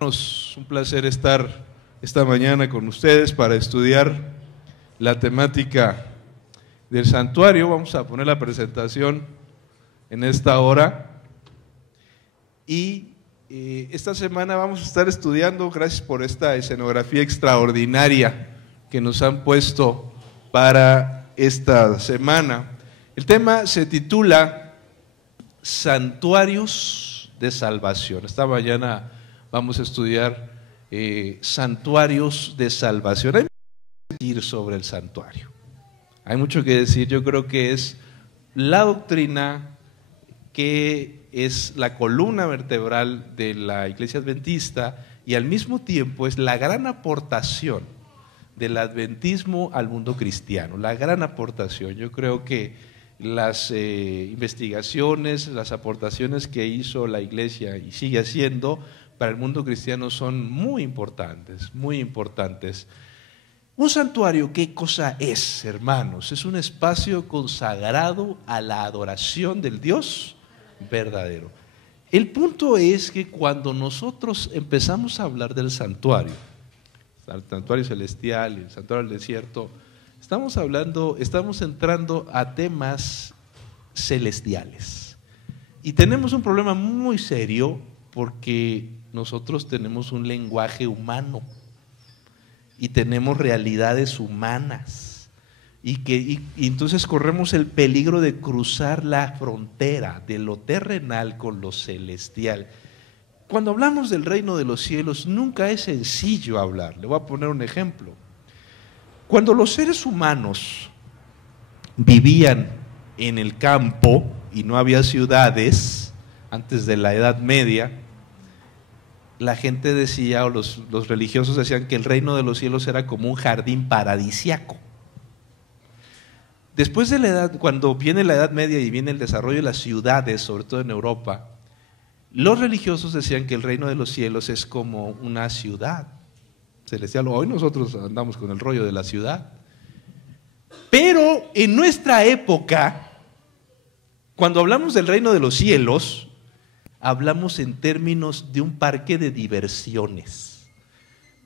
Es un placer estar esta mañana con ustedes para estudiar la temática del santuario. Vamos a poner la presentación en esta hora y esta semana vamos a estar estudiando, gracias por esta escenografía extraordinaria que nos han puesto para esta semana. El tema se titula Santuarios de Salvación. Esta mañana vamos a estudiar santuarios de salvación. Hay mucho que decir sobre el santuario. Hay mucho que decir. Yo creo que es la doctrina que es la columna vertebral de la Iglesia Adventista y al mismo tiempo es la gran aportación del adventismo al mundo cristiano. La gran aportación. Yo creo que las investigaciones, las aportaciones que hizo la Iglesia y sigue haciendo para el mundo cristiano son muy importantes, muy importantes. Un santuario, ¿qué cosa es, hermanos? Es un espacio consagrado a la adoración del Dios verdadero. El punto es que cuando nosotros empezamos a hablar del santuario, el santuario celestial, el santuario del desierto, estamos entrando a temas celestiales. Y tenemos un problema muy serio porque nosotros tenemos un lenguaje humano y tenemos realidades humanas y entonces corremos el peligro de cruzar la frontera de lo terrenal con lo celestial. Cuando hablamos del reino de los cielos nunca es sencillo hablar. Le voy a poner un ejemplo. Cuando los seres humanos vivían en el campo y no había ciudades antes de la Edad Media, la gente decía, o los religiosos decían que el reino de los cielos era como un jardín paradisiaco. Después de la edad, cuando viene la Edad Media y viene el desarrollo de las ciudades, sobre todo en Europa, los religiosos decían que el reino de los cielos es como una ciudad celestial. Hoy nosotros andamos con el rollo de la ciudad. Pero en nuestra época, cuando hablamos del reino de los cielos, hablamos en términos de un parque de diversiones,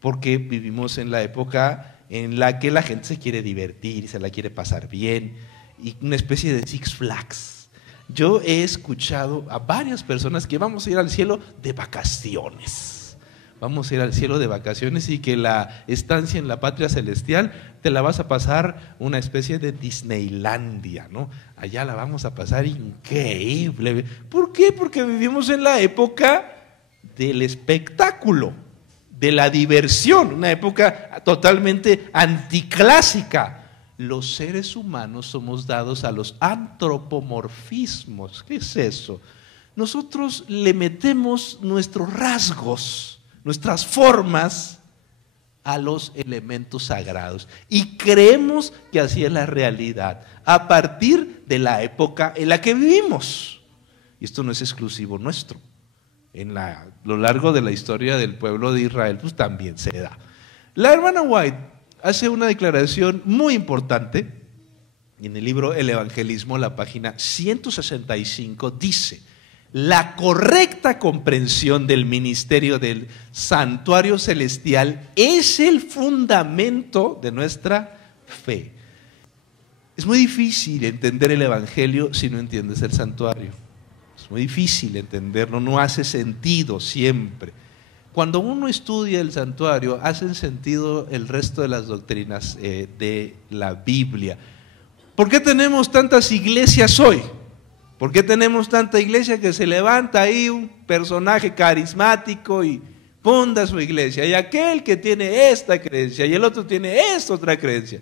porque vivimos en la época en la que la gente se quiere divertir, se la quiere pasar bien, y una especie de Six Flags. Yo he escuchado a varias personas que vamos a ir al cielo de vacaciones. Vamos a ir al cielo de vacaciones y que la estancia en la patria celestial te la vas a pasar una especie de Disneylandia, ¿no? Allá la vamos a pasar increíble. ¿Por qué? Porque vivimos en la época del espectáculo, de la diversión, una época totalmente anticlásica. Los seres humanos somos dados a los antropomorfismos. ¿Qué es eso? Nosotros le metemos nuestros rasgos, nuestras formas a los elementos sagrados y creemos que así es la realidad a partir de la época en la que vivimos. Y esto no es exclusivo nuestro. A lo largo de la historia del pueblo de Israel pues también se da. La hermana White hace una declaración muy importante en el libro El Evangelismo, la página 165, dice: la correcta comprensión del ministerio del santuario celestial es el fundamento de nuestra fe. Es muy difícil entender el evangelio si no entiendes el santuario. Es muy difícil entenderlo, no hace sentido siempre. Cuando uno estudia el santuario, hacen sentido el resto de las doctrinas de la Biblia. ¿Por qué tenemos tantas iglesias hoy? ¿Por qué tenemos tanta iglesia que se levanta ahí un personaje carismático y funda su iglesia? Y aquel que tiene esta creencia y el otro tiene esta otra creencia.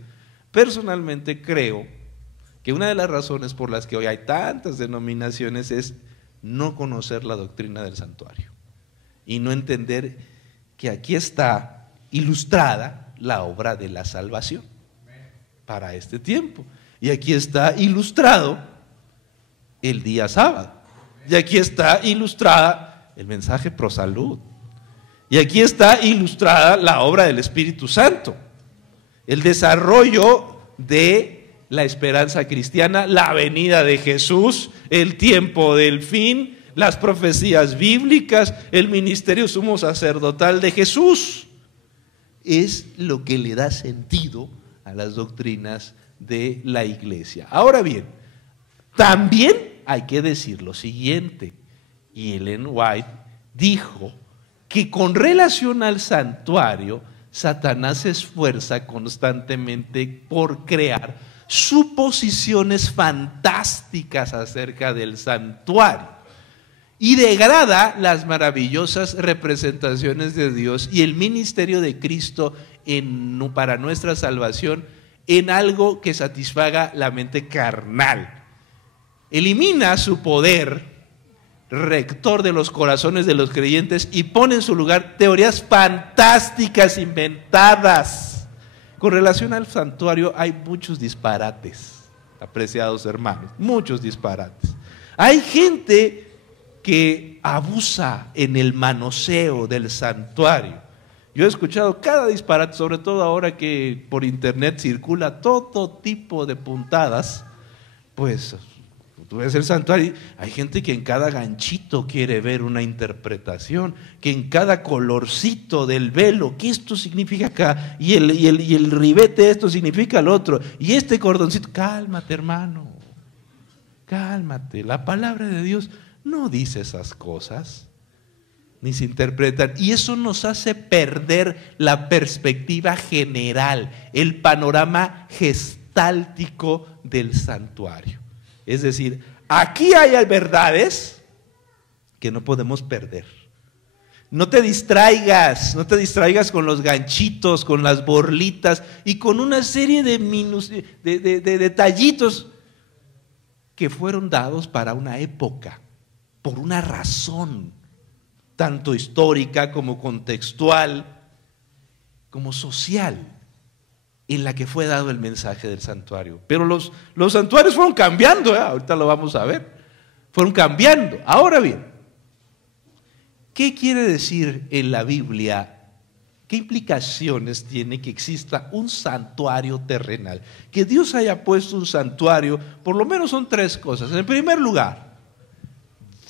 Personalmente creo que una de las razones por las que hoy hay tantas denominaciones es no conocer la doctrina del santuario y no entender que aquí está ilustrada la obra de la salvación para este tiempo. Y aquí está ilustrado el día sábado. Y aquí está ilustrada el mensaje pro salud. Y aquí está ilustrada la obra del Espíritu Santo. El desarrollo de la esperanza cristiana, la venida de Jesús, el tiempo del fin, las profecías bíblicas, el ministerio sumo sacerdotal de Jesús. Es lo que le da sentido a las doctrinas de la iglesia. Ahora bien, también hay que decir lo siguiente. Y Ellen White dijo que con relación al santuario, Satanás se esfuerza constantemente por crear suposiciones fantásticas acerca del santuario y degrada las maravillosas representaciones de Dios y el ministerio de Cristo para nuestra salvación en algo que satisfaga la mente carnal. Elimina su poder rector de los corazones de los creyentes y pone en su lugar teorías fantásticas inventadas. Con relación al santuario hay muchos disparates, apreciados hermanos, muchos disparates. Hay gente que abusa en el manoseo del santuario. Yo he escuchado cada disparate, sobre todo ahora que por internet circula todo tipo de puntadas. Pues tú ves el santuario, hay gente que en cada ganchito quiere ver una interpretación, que en cada colorcito del velo, que esto significa acá, y el ribete esto significa el otro, y este cordoncito. Cálmate, hermano, cálmate. La palabra de Dios no dice esas cosas, ni se interpretan, y eso nos hace perder la perspectiva general, el panorama gestáltico del santuario. Es decir, aquí hay verdades que no podemos perder. No te distraigas con los ganchitos, con las borlitas y con una serie de detallitos que fueron dados para una época, por una razón, tanto histórica como contextual, como social, en la que fue dado el mensaje del santuario. Pero los santuarios fueron cambiando, ahorita lo vamos a ver, fueron cambiando. Ahora bien, ¿qué quiere decir en la Biblia? ¿Qué implicaciones tiene que exista un santuario terrenal? Que Dios haya puesto un santuario, por lo menos son tres cosas. En primer lugar,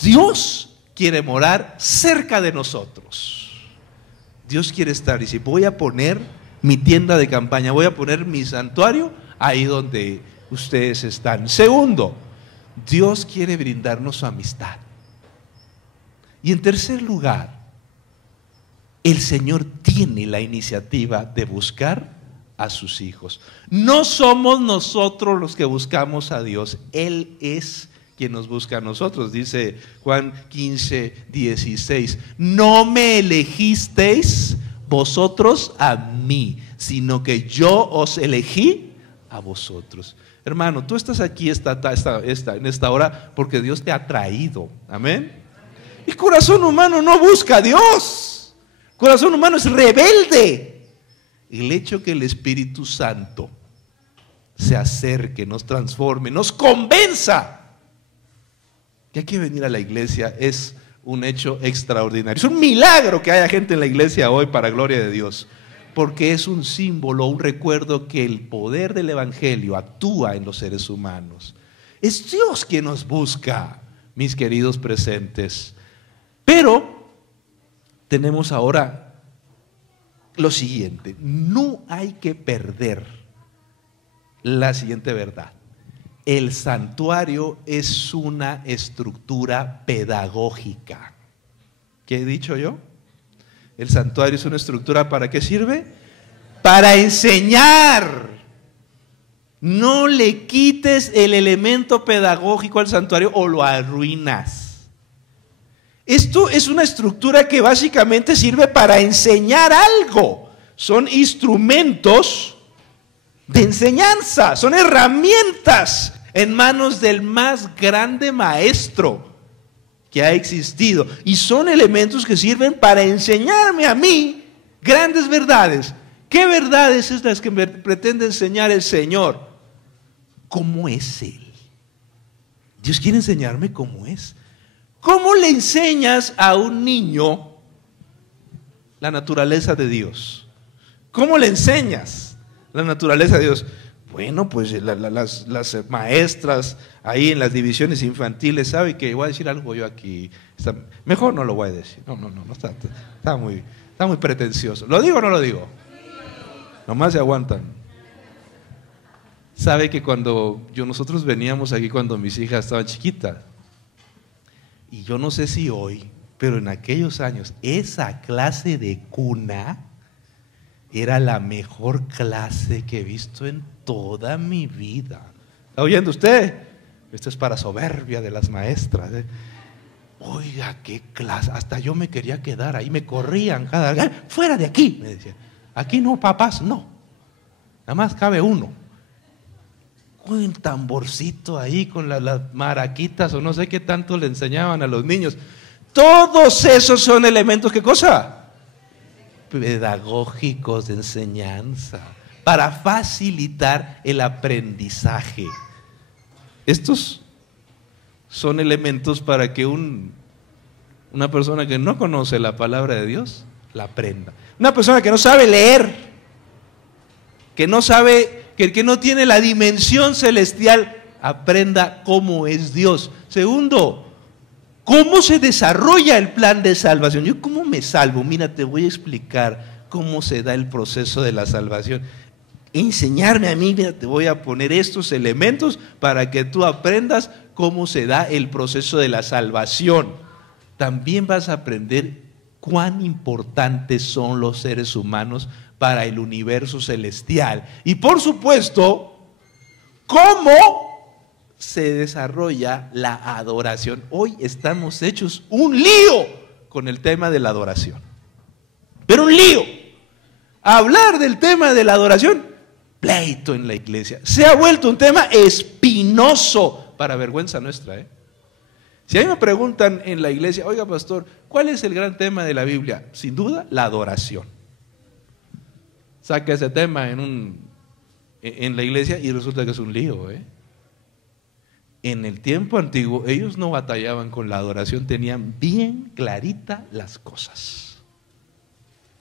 Dios quiere morar cerca de nosotros. Dios quiere estar, y si voy a poner mi tienda de campaña, voy a poner mi santuario ahí donde ustedes están. Segundo, Dios quiere brindarnos su amistad. Y en tercer lugar, el Señor tiene la iniciativa de buscar a sus hijos. No somos nosotros los que buscamos a Dios, Él es quien nos busca a nosotros. Dice Juan 15:16, no me elegisteis vosotros a mí, sino que yo os elegí a vosotros. Hermano, tú estás aquí en esta hora porque Dios te ha traído. Amén. El corazón humano no busca a Dios. El corazón humano es rebelde. El hecho que el Espíritu Santo se acerque, nos transforme, nos convenza que hay que venir a la iglesia es un hecho extraordinario. Es un milagro que haya gente en la iglesia hoy para gloria de Dios, porque es un símbolo, un recuerdo que el poder del evangelio actúa en los seres humanos. Es Dios quien nos busca, mis queridos presentes. Pero tenemos ahora lo siguiente: no hay que perder la siguiente verdad. El santuario es una estructura pedagógica. ¿Qué he dicho yo? El santuario es una estructura, ¿para qué sirve? Para enseñar. No le quites el elemento pedagógico al santuario o lo arruinas. Esto es una estructura que básicamente sirve para enseñar algo. Son instrumentos de enseñanza, son herramientas en manos del más grande maestro que ha existido, y son elementos que sirven para enseñarme a mí grandes verdades. ¿Qué verdades es las que me pretende enseñar el Señor? ¿Cómo es Él? Dios quiere enseñarme cómo es. ¿Cómo le enseñas a un niño la naturaleza de Dios? ¿Cómo le enseñas la naturaleza de Dios? Bueno, pues las maestras ahí en las divisiones infantiles, ¿sabe que voy a decir algo yo aquí? Mejor no lo voy a decir. No, está muy pretencioso. ¿Lo digo o no lo digo? Nomás se aguantan. ¿Sabe que cuando nosotros veníamos aquí cuando mis hijas estaban chiquitas? Y yo no sé si hoy, pero en aquellos años, esa clase de cuna era la mejor clase que he visto en toda mi vida. ¿Está oyendo usted? Esto es para soberbia de las maestras, ¿eh? Oiga, qué clase. Hasta yo me quería quedar ahí, me corrían fuera de aquí, me decían. Aquí no, papás, no. Nada más cabe uno. Un tamborcito ahí con las maraquitas o no sé qué tanto le enseñaban a los niños. Todos esos son elementos, ¿qué cosa? Pedagógicos de enseñanza, para facilitar el aprendizaje. Estos son elementos para que una persona que no conoce la palabra de Dios la aprenda. Una persona que no sabe leer, que no sabe, que no tiene la dimensión celestial, aprenda cómo es Dios. Segundo, ¿cómo se desarrolla el plan de salvación? ¿Yo cómo me salvo? Mira, te voy a explicar cómo se da el proceso de la salvación. Enseñarme a mí, mira, te voy a poner estos elementos para que tú aprendas cómo se da el proceso de la salvación. También vas a aprender cuán importantes son los seres humanos para el universo celestial. Y por supuesto, cómo se desarrolla la adoración. Hoy estamos hechos un lío con el tema de la adoración. Pero un lío. Hablar del tema de la adoración, pleito en la iglesia. Se ha vuelto un tema espinoso, para vergüenza nuestra, ¿eh? Si a mí me preguntan en la iglesia, oiga pastor, ¿cuál es el gran tema de la Biblia? Sin duda, la adoración. Saca ese tema en la iglesia y resulta que es un lío, ¿eh? En el tiempo antiguo ellos no batallaban con la adoración, tenían bien claritas las cosas.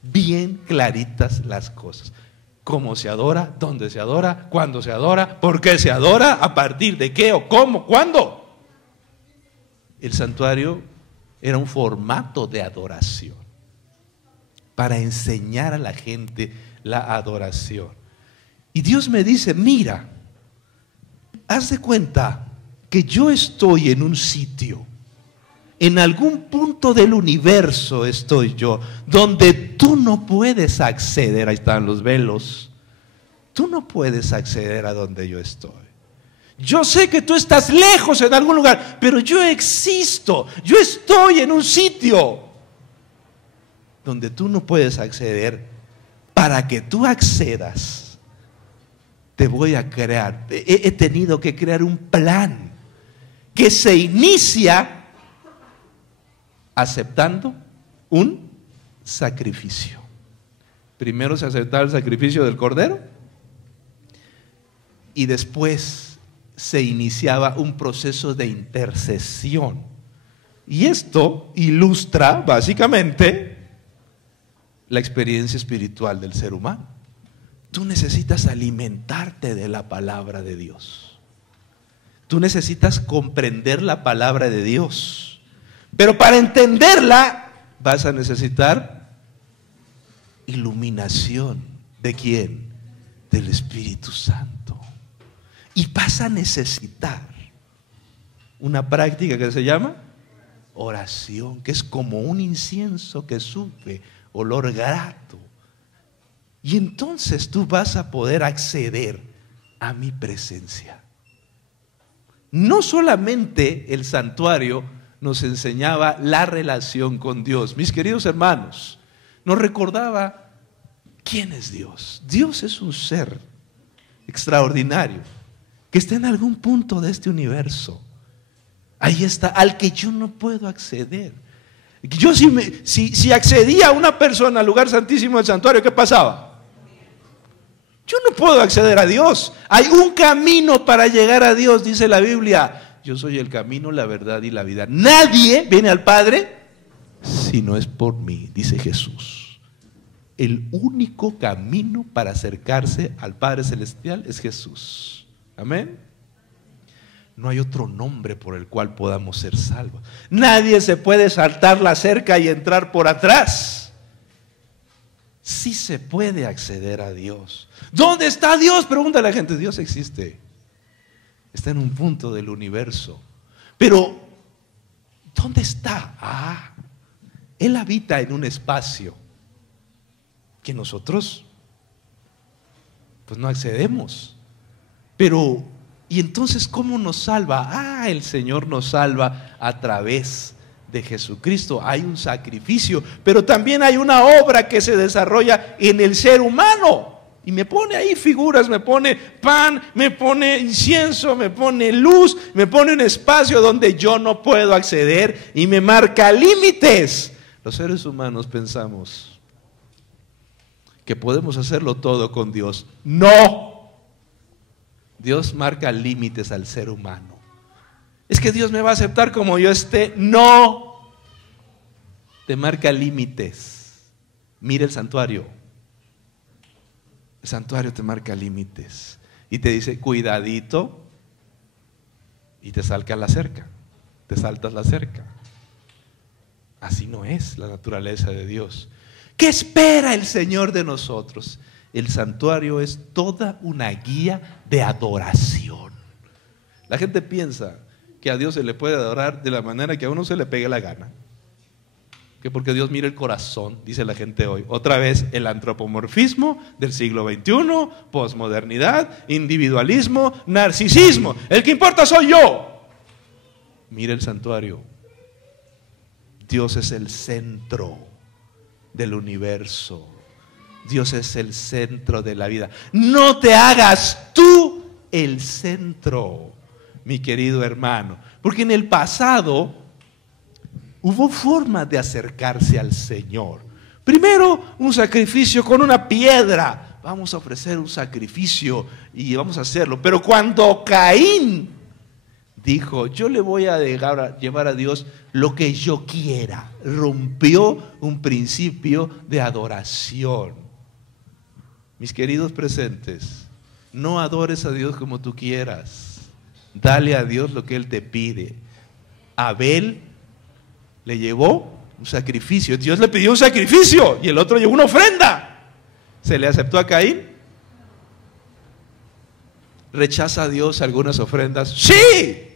Bien claritas las cosas. ¿Cómo se adora? ¿Dónde se adora? ¿Cuándo se adora? ¿Por qué se adora? ¿A partir de qué o cómo? ¿Cuándo? El santuario era un formato de adoración para enseñar a la gente la adoración. Y Dios me dice, mira, haz de cuenta que yo estoy en un sitio, en algún punto del universo estoy yo, donde tú no puedes acceder. Ahí están los velos. Tú no puedes acceder a donde yo estoy. Yo sé que tú estás lejos en algún lugar, pero yo existo. Yo estoy en un sitio donde tú no puedes acceder. Para que tú accedas, te voy a crear. He tenido que crear un plan que se inicia aceptando un sacrificio. Primero se aceptaba el sacrificio del cordero y después se iniciaba un proceso de intercesión. Y esto ilustra básicamente la experiencia espiritual del ser humano. Tú necesitas alimentarte de la palabra de Dios. Tú necesitas comprender la palabra de Dios. Pero para entenderla vas a necesitar iluminación. ¿De quién? Del Espíritu Santo. Y vas a necesitar una práctica que se llama oración, que es como un incienso que sube olor grato. Y entonces tú vas a poder acceder a mi presencia. No solamente el santuario nos enseñaba la relación con Dios, mis queridos hermanos, nos recordaba quién es Dios. Dios es un ser extraordinario que está en algún punto de este universo. Ahí está, al que yo no puedo acceder. Yo si accedía a una persona al lugar santísimo del santuario, ¿qué pasaba? Yo no puedo acceder a Dios. Hay un camino para llegar a Dios, dice la Biblia. Yo soy el camino, la verdad y la vida. Nadie viene al Padre si no es por mí, dice Jesús. el único camino para acercarse al Padre Celestial es Jesús. Amén. No hay otro nombre por el cual podamos ser salvos. Nadie se puede saltar la cerca y entrar por atrás. Sí se puede acceder a Dios. ¿Dónde está Dios? Pregunta a la gente. Dios existe. Está en un punto del universo. Pero, ¿dónde está? Él habita en un espacio que nosotros pues no accedemos. Pero, ¿y entonces cómo nos salva? El Señor nos salva a través de Jesucristo. Hay un sacrificio, pero también hay una obra que se desarrolla en el ser humano. Y me pone ahí figuras, me pone pan, me pone incienso, me pone luz, me pone un espacio donde yo no puedo acceder y me marca límites. Los seres humanos pensamos que podemos hacerlo todo con Dios. No. Dios marca límites al ser humano. Es que Dios me va a aceptar como yo esté. No. Te marca límites. Mira el santuario. El santuario te marca límites. Y te dice, cuidadito. Y te salta la cerca. Te saltas la cerca. Así no es la naturaleza de Dios. ¿Qué espera el Señor de nosotros? El santuario es toda una guía de adoración. La gente piensa que a Dios se le puede adorar de la manera que a uno se le pegue la gana. Que porque Dios mira el corazón, dice la gente hoy. Otra vez el antropomorfismo del siglo XXI, posmodernidad, individualismo, narcisismo. El que importa soy yo. Mira el santuario. Dios es el centro del universo. Dios es el centro de la vida. No te hagas tú el centro, mi querido hermano. Porque en el pasado hubo formas de acercarse al Señor. Primero, un sacrificio con una piedra. Vamos a ofrecer un sacrificio y vamos a hacerlo. Pero cuando Caín dijo, yo le voy a llevar a Dios lo que yo quiera, rompió un principio de adoración. Mis queridos presentes, no adores a Dios como tú quieras. Dale a Dios lo que Él te pide. Abel le llevó un sacrificio. Dios le pidió un sacrificio y el otro llevó una ofrenda. ¿Se le aceptó a Caín? ¿Rechaza a Dios algunas ofrendas? ¡Sí!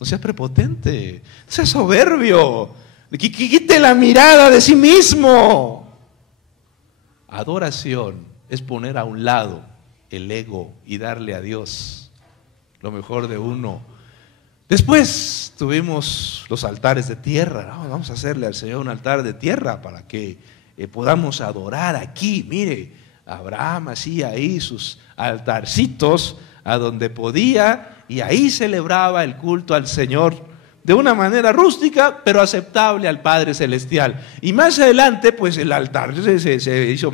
No seas prepotente, no seas soberbio. Quite la mirada de sí mismo. Adoración es poner a un lado el ego y darle a Dios lo mejor de uno. Después tuvimos los altares de tierra. Vamos a hacerle al Señor un altar de tierra para que podamos adorar aquí. Mire, Abraham hacía ahí sus altarcitos a donde podía y ahí celebraba el culto al Señor de una manera rústica, pero aceptable al Padre Celestial. Y más adelante, pues el altar se hizo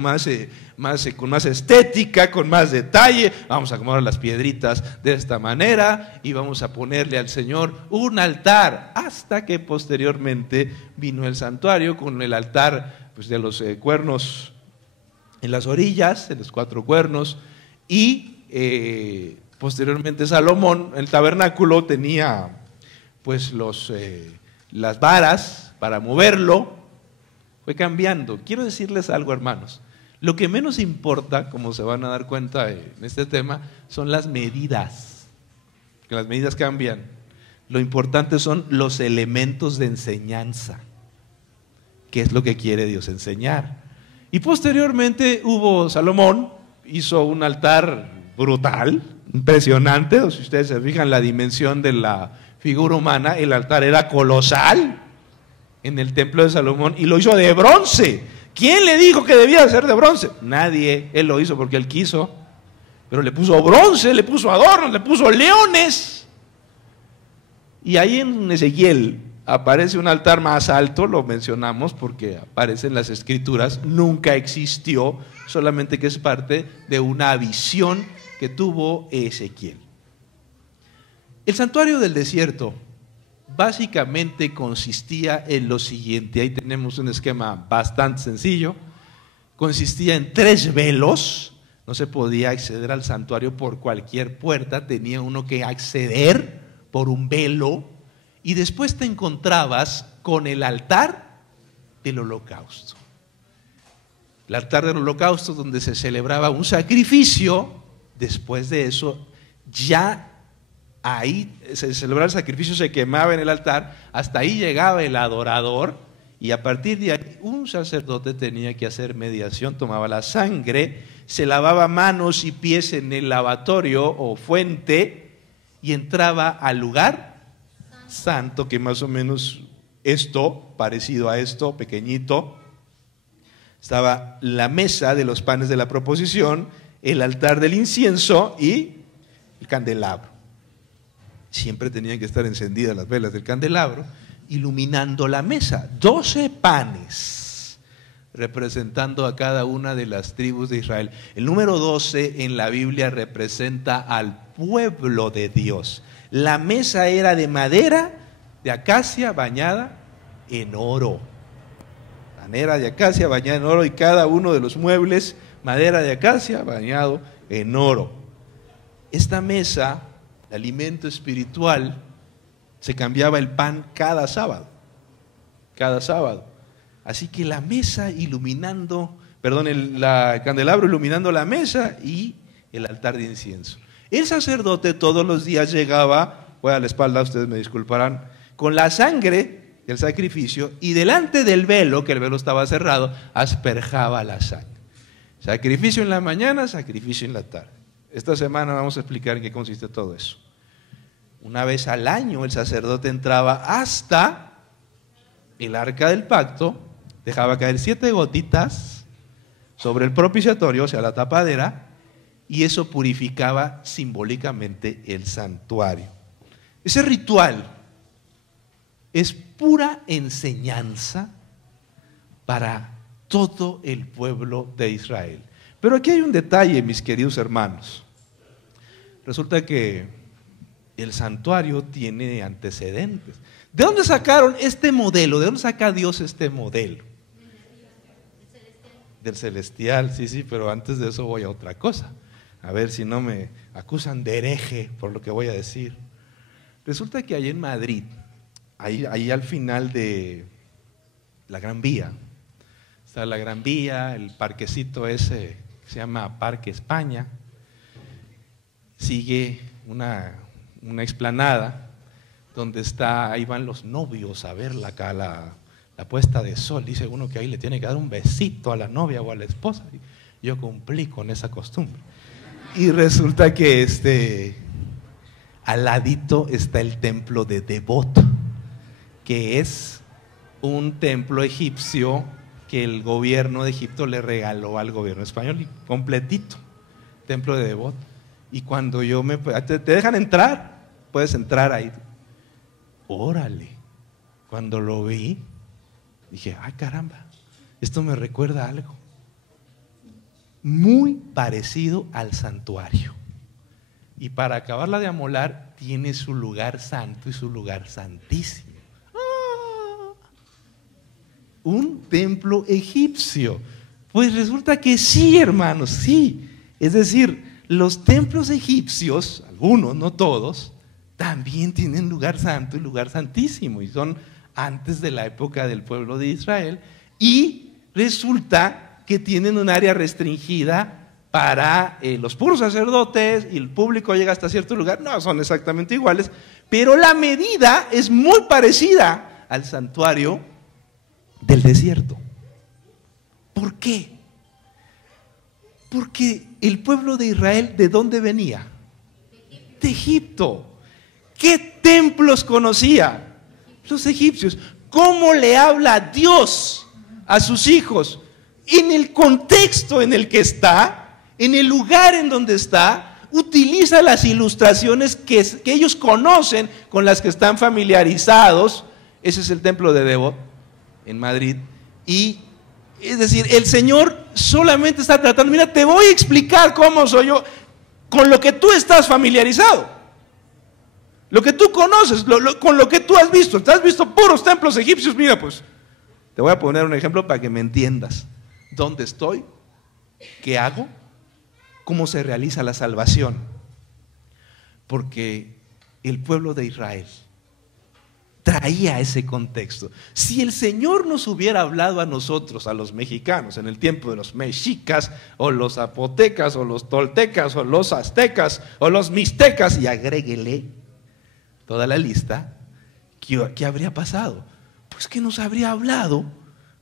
con más estética, con más detalle. Vamos a acomodar las piedritas de esta manera y vamos a ponerle al Señor un altar, hasta que posteriormente vino el santuario con el altar pues, de los cuernos en las orillas, en los 4 cuernos, y posteriormente Salomón, el tabernáculo tenía pues las varas para moverlo. Fue cambiando. Quiero decirles algo, hermanos. Lo que menos importa, como se van a dar cuenta en este tema, son las medidas. Que las medidas cambian. Lo importante son los elementos de enseñanza. ¿Qué es lo que quiere Dios enseñar? Y posteriormente Salomón hizo un altar brutal, impresionante. Si ustedes se fijan la dimensión de la figura humana, el altar era colosal en el templo de Salomón y lo hizo de bronce. ¿Quién le dijo que debía ser de bronce? Nadie. Él lo hizo porque él quiso, pero le puso bronce, le puso adornos, le puso leones. Y ahí en Ezequiel aparece un altar más alto, lo mencionamos porque aparece en las escrituras. Nunca existió, solamente que es parte de una visión que tuvo Ezequiel. El santuario del desierto básicamente consistía en lo siguiente. Ahí tenemos un esquema bastante sencillo. consistía en 3 velos. No se podía acceder al santuario por cualquier puerta, tenía uno que acceder por un velo, y después te encontrabas con el altar del holocausto. El altar del holocausto, donde se celebraba un sacrificio. Después de eso, ya ahí se celebraba el sacrificio, se quemaba en el altar, hasta ahí llegaba el adorador, y a partir de ahí un sacerdote tenía que hacer mediación, tomaba la sangre, se lavaba manos y pies en el lavatorio o fuente y entraba al lugar santo, que más o menos esto, parecido a esto, pequeñito. Estaba la mesa de los panes de la proposición, el altar del incienso y el candelabro. Siempre tenían que estar encendidas las velas del candelabro, iluminando la mesa. 12 panes, representando a cada una de las tribus de Israel. El número 12 en la Biblia representa al pueblo de Dios. La mesa era de madera de acacia bañada en oro. Madera de acacia bañada en oro, y cada uno de los muebles, madera de acacia bañado en oro. Esta mesa, el alimento espiritual, se cambiaba el pan cada sábado. Cada sábado. Así que la mesa iluminando, el candelabro iluminando la mesa y el altar de incienso. El sacerdote todos los días llegaba, voy a la espalda, ustedes me disculparán, con la sangre del sacrificio, y delante del velo, que el velo estaba cerrado, asperjaba la sangre. Sacrificio en la mañana, sacrificio en la tarde. Esta semana vamos a explicar en qué consiste todo eso. Una vez al año el sacerdote entraba hasta el arca del pacto, dejaba caer 7 gotitas sobre el propiciatorio, o sea, la tapadera, y eso purificaba simbólicamente el santuario. Ese ritual es pura enseñanza para todo el pueblo de Israel. Pero aquí hay un detalle, mis queridos hermanos. Resulta que el santuario tiene antecedentes. ¿De dónde sacaron este modelo? ¿De dónde saca Dios este modelo? Del celestial, sí, pero antes de eso voy a otra cosa. A ver si no me acusan de hereje por lo que voy a decir. Resulta que allá en Madrid, ahí al final de la Gran Vía, está la Gran Vía, el parquecito ese que se llama Parque España, sigue una explanada donde ahí van los novios a ver la puesta de sol. Dice uno que ahí le tiene que dar un besito a la novia o a la esposa. Yo cumplí con esa costumbre. Y resulta que al ladito está el templo de Devot, que es un templo egipcio que el gobierno de Egipto le regaló al gobierno español, y completito, templo de Devot. Y cuando te dejan entrar, puedes entrar ahí. Órale, cuando lo vi, dije, ay caramba, esto me recuerda a algo muy parecido al santuario. Y para acabarla de amolar, tiene su lugar santo y su lugar santísimo. Un templo egipcio. Pues resulta que sí, hermanos, sí. Es decir, los templos egipcios, algunos, no todos, también tienen lugar santo y lugar santísimo, y son antes de la época del pueblo de Israel, y resulta que tienen un área restringida para los puros sacerdotes, y el público llega hasta cierto lugar. No son exactamente iguales, pero la medida es muy parecida al santuario del desierto. ¿Por qué? Porque el pueblo de Israel, ¿de dónde venía? De Egipto. ¿Qué templos conocía? Los egipcios. ¿Cómo le habla Dios a sus hijos? En el contexto en el que está, en el lugar en donde está, utiliza las ilustraciones que ellos conocen, con las que están familiarizados. Ese es el templo de Devot en Madrid. Y es decir, el Señor solamente está tratando, mira, te voy a explicar cómo soy yo, con lo que tú estás familiarizado, lo que tú conoces, con lo que tú has visto. Te has visto puros templos egipcios. Mira, pues te voy a poner un ejemplo para que me entiendas. ¿Dónde estoy? ¿Qué hago? ¿Cómo se realiza la salvación? Porque el pueblo de Israel traía ese contexto. Si el Señor nos hubiera hablado a nosotros, a los mexicanos, en el tiempo de los mexicas, o los zapotecas, o los toltecas, o los aztecas, o los mixtecas, y agréguele toda la lista, ¿qué habría pasado? Pues que nos habría hablado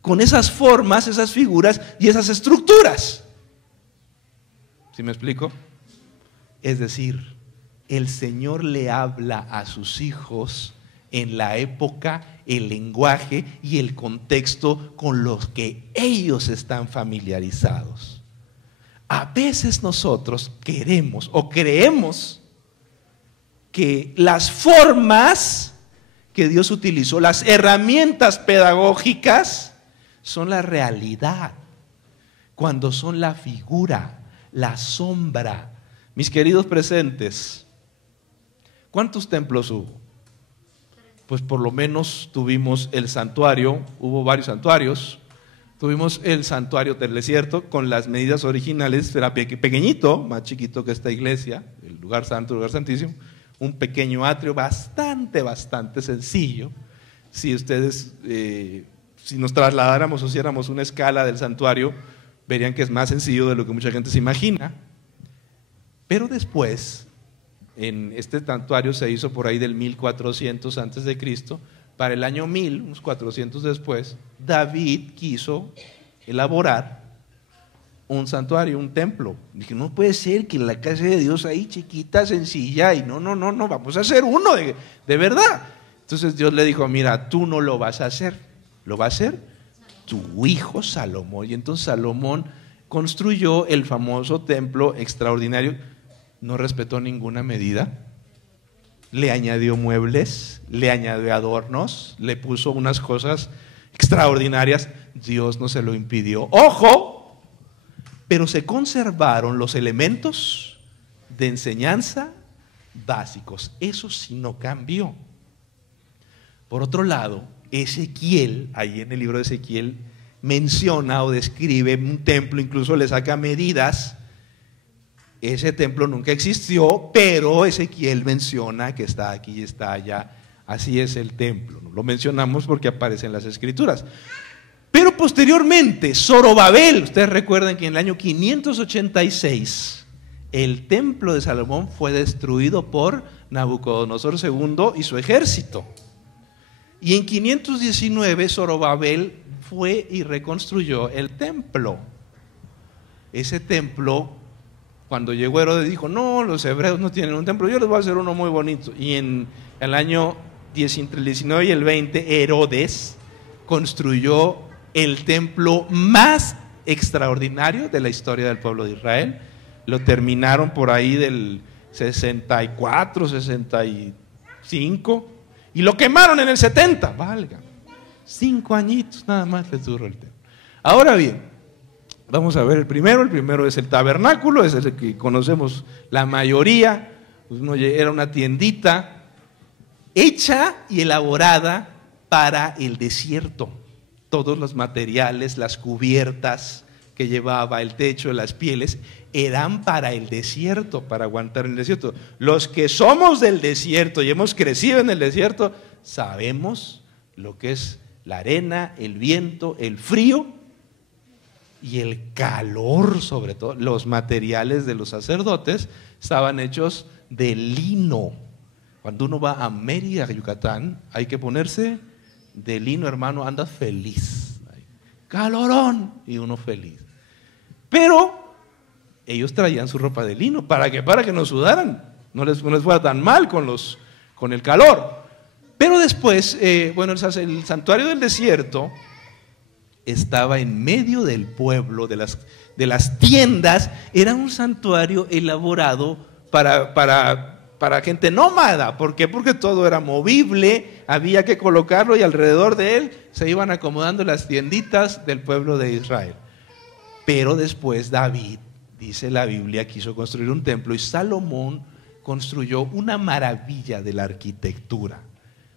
con esas formas, esas figuras y esas estructuras. ¿Sí me explico? Es decir, el Señor le habla a sus hijos en la época, el lenguaje y el contexto con los que ellos están familiarizados. A veces nosotros queremos o creemos que las formas que Dios utilizó, las herramientas pedagógicas, son la realidad, cuando son la figura, la sombra. Mis queridos presentes, ¿cuántos templos hubo? Pues por lo menos tuvimos el santuario, hubo varios santuarios. Tuvimos el santuario del desierto con las medidas originales, era pequeñito, más chiquito que esta iglesia, el lugar santo, el lugar santísimo, un pequeño atrio bastante sencillo. Si ustedes, si nos trasladáramos o hiciéramos una escala del santuario, verían que es más sencillo de lo que mucha gente se imagina. Pero después, en este santuario se hizo por ahí del 1400 antes de Cristo. Para el año 1000, unos 400 después, David quiso elaborar un santuario, un templo. Dije, no puede ser que la casa de Dios ahí chiquita, sencilla, y no, vamos a hacer uno de verdad. Entonces Dios le dijo, mira, tú no lo vas a hacer, lo va a hacer tu hijo Salomón. Y entonces Salomón construyó el famoso templo extraordinario. No respetó ninguna medida, le añadió muebles, le añadió adornos, le puso unas cosas extraordinarias. Dios no se lo impidió, ¡ojo! Pero se conservaron los elementos de enseñanza básicos. Eso sí no cambió. Por otro lado, Ezequiel, ahí en el libro de Ezequiel, menciona o describe un templo, incluso le saca medidas. Ese templo nunca existió, pero Ezequiel menciona que está aquí y está allá. Así es el templo. Lo mencionamos porque aparece en las escrituras. Pero posteriormente, Zorobabel, ustedes recuerdan que en el año 586 el templo de Salomón fue destruido por Nabucodonosor II y su ejército. Y en 519 Zorobabel fue y reconstruyó el templo. Ese templo, cuando llegó Herodes, dijo, no, los hebreos no tienen un templo, yo les voy a hacer uno muy bonito. Y en el año entre el 19 y el 20, Herodes construyó el templo más extraordinario de la historia del pueblo de Israel. Lo terminaron por ahí del 64, 65, y lo quemaron en el 70, valga. 5 añitos nada más le duró el templo. Ahora bien, vamos a ver el primero es el tabernáculo, es el que conocemos la mayoría. Pues era una tiendita hecha y elaborada para el desierto. Todos los materiales, las cubiertas que llevaba, el techo, las pieles, eran para el desierto, para aguantar en el desierto. Los que somos del desierto y hemos crecido en el desierto, sabemos lo que es la arena, el viento, el frío y el calor, sobre todo. Los materiales de los sacerdotes estaban hechos de lino. Cuando uno va a Mérida, Yucatán, hay que ponerse de lino, hermano, andas feliz. Calorón, y uno feliz. Pero ellos traían su ropa de lino, ¿para qué? Para que no sudaran, no les fuera tan mal con el calor. Pero después, el santuario del desierto estaba en medio del pueblo, de las tiendas. Era un santuario elaborado para gente nómada. ¿Por qué? Porque todo era movible, había que colocarlo y alrededor de él se iban acomodando las tienditas del pueblo de Israel. Pero después David, dice la Biblia, quiso construir un templo y Salomón construyó una maravilla de la arquitectura.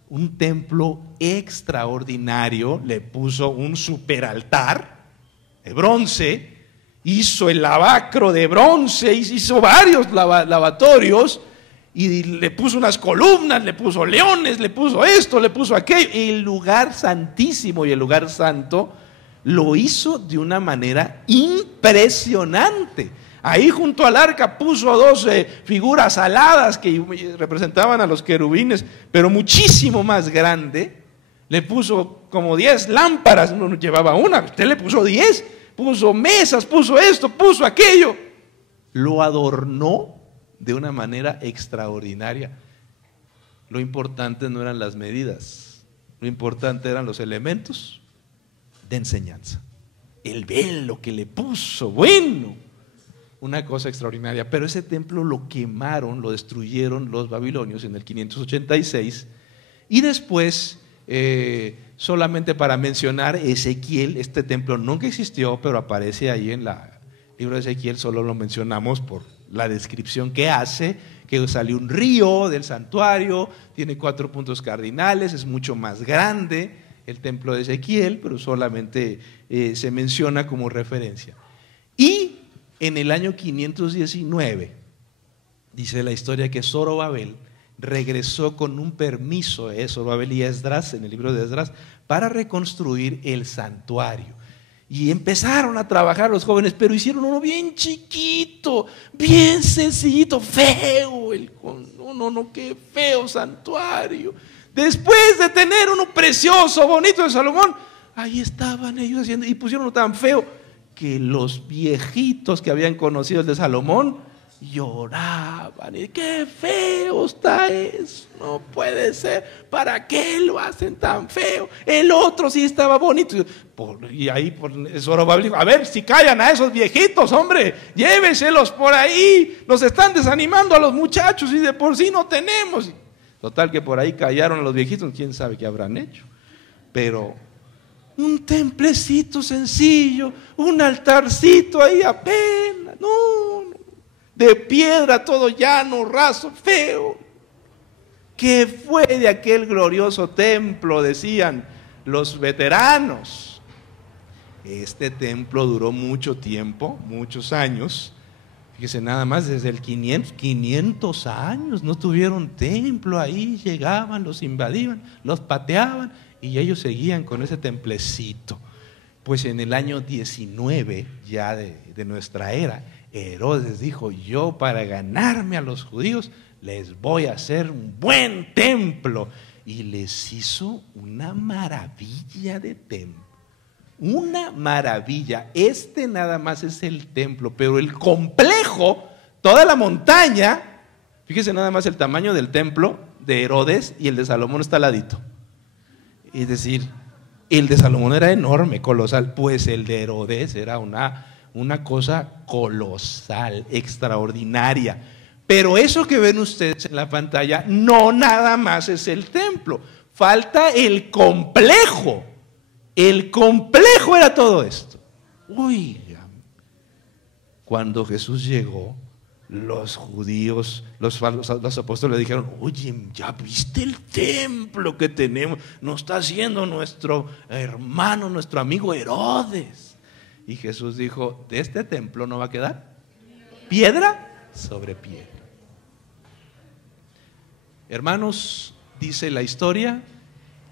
Un templo extraordinario, le puso un superaltar, de bronce, hizo el lavacro de bronce, hizo varios lavatorios, y le puso unas columnas, le puso leones, le puso esto, le puso aquello. El lugar santísimo y el lugar santo lo hizo de una manera impresionante. Ahí junto al arca puso 12 figuras aladas que representaban a los querubines, pero muchísimo más grande. Le puso como 10 lámparas, no llevaba una, usted le puso 10, puso mesas, puso esto, puso aquello. Lo adornó de una manera extraordinaria. Lo importante no eran las medidas, lo importante eran los elementos de enseñanza. El velo que le puso, bueno, una cosa extraordinaria. Pero ese templo lo quemaron, lo destruyeron los babilonios en el 586, y después, solamente para mencionar, Ezequiel, este templo nunca existió, pero aparece ahí en el libro de Ezequiel, solo lo mencionamos por la descripción que hace, que salió un río del santuario, tiene 4 puntos cardinales, es mucho más grande el templo de Ezequiel, pero solamente se menciona como referencia. Y en el año 519, dice la historia que Zorobabel regresó con un permiso, Zorobabel y Esdras, en el libro de Esdras, para reconstruir el santuario. Y empezaron a trabajar los jóvenes, pero hicieron uno bien chiquito, bien sencillito, feo. Qué feo santuario. Después de tener uno precioso, bonito de Salomón, ahí estaban ellos haciendo, y pusieron uno tan feo que los viejitos que habían conocido el de Salomón lloraban. Y qué feo está eso, no puede ser, ¿para qué lo hacen tan feo? El otro sí estaba bonito. Y ahí Zorobabel dijo: a ver si callan a esos viejitos, hombre, llévenselos por ahí, nos están desanimando a los muchachos y de por sí no tenemos. Total que por ahí callaron a los viejitos, quién sabe qué habrán hecho. Pero un templecito sencillo, un altarcito ahí apenas, de piedra, todo llano, raso, feo. ¿Qué fue de aquel glorioso templo?, decían los veteranos. Este templo duró mucho tiempo, muchos años. Fíjese nada más, desde el 500 años no tuvieron templo ahí, llegaban, los invadían, los pateaban y ellos seguían con ese templecito. Pues en el año 19 ya de nuestra era, Herodes dijo: yo para ganarme a los judíos les voy a hacer un buen templo, y les hizo una maravilla de templo, una maravilla. Este nada más es el templo, pero el complejo, toda la montaña, fíjese nada más el tamaño del templo de Herodes y el de Salomón está al ladito. Es decir, el de Salomón era enorme, colosal, pues el de Herodes era una cosa colosal, extraordinaria. Pero eso que ven ustedes en la pantalla no nada más es el templo, falta el complejo. El complejo era todo esto. Oigan, cuando Jesús llegó, los judíos, los apóstoles le dijeron: oye, ¿ya viste el templo que tenemos? Nos está haciendo nuestro hermano, nuestro amigo Herodes. Y Jesús dijo: de este templo no va a quedar piedra sobre piedra. Hermanos, dice la historia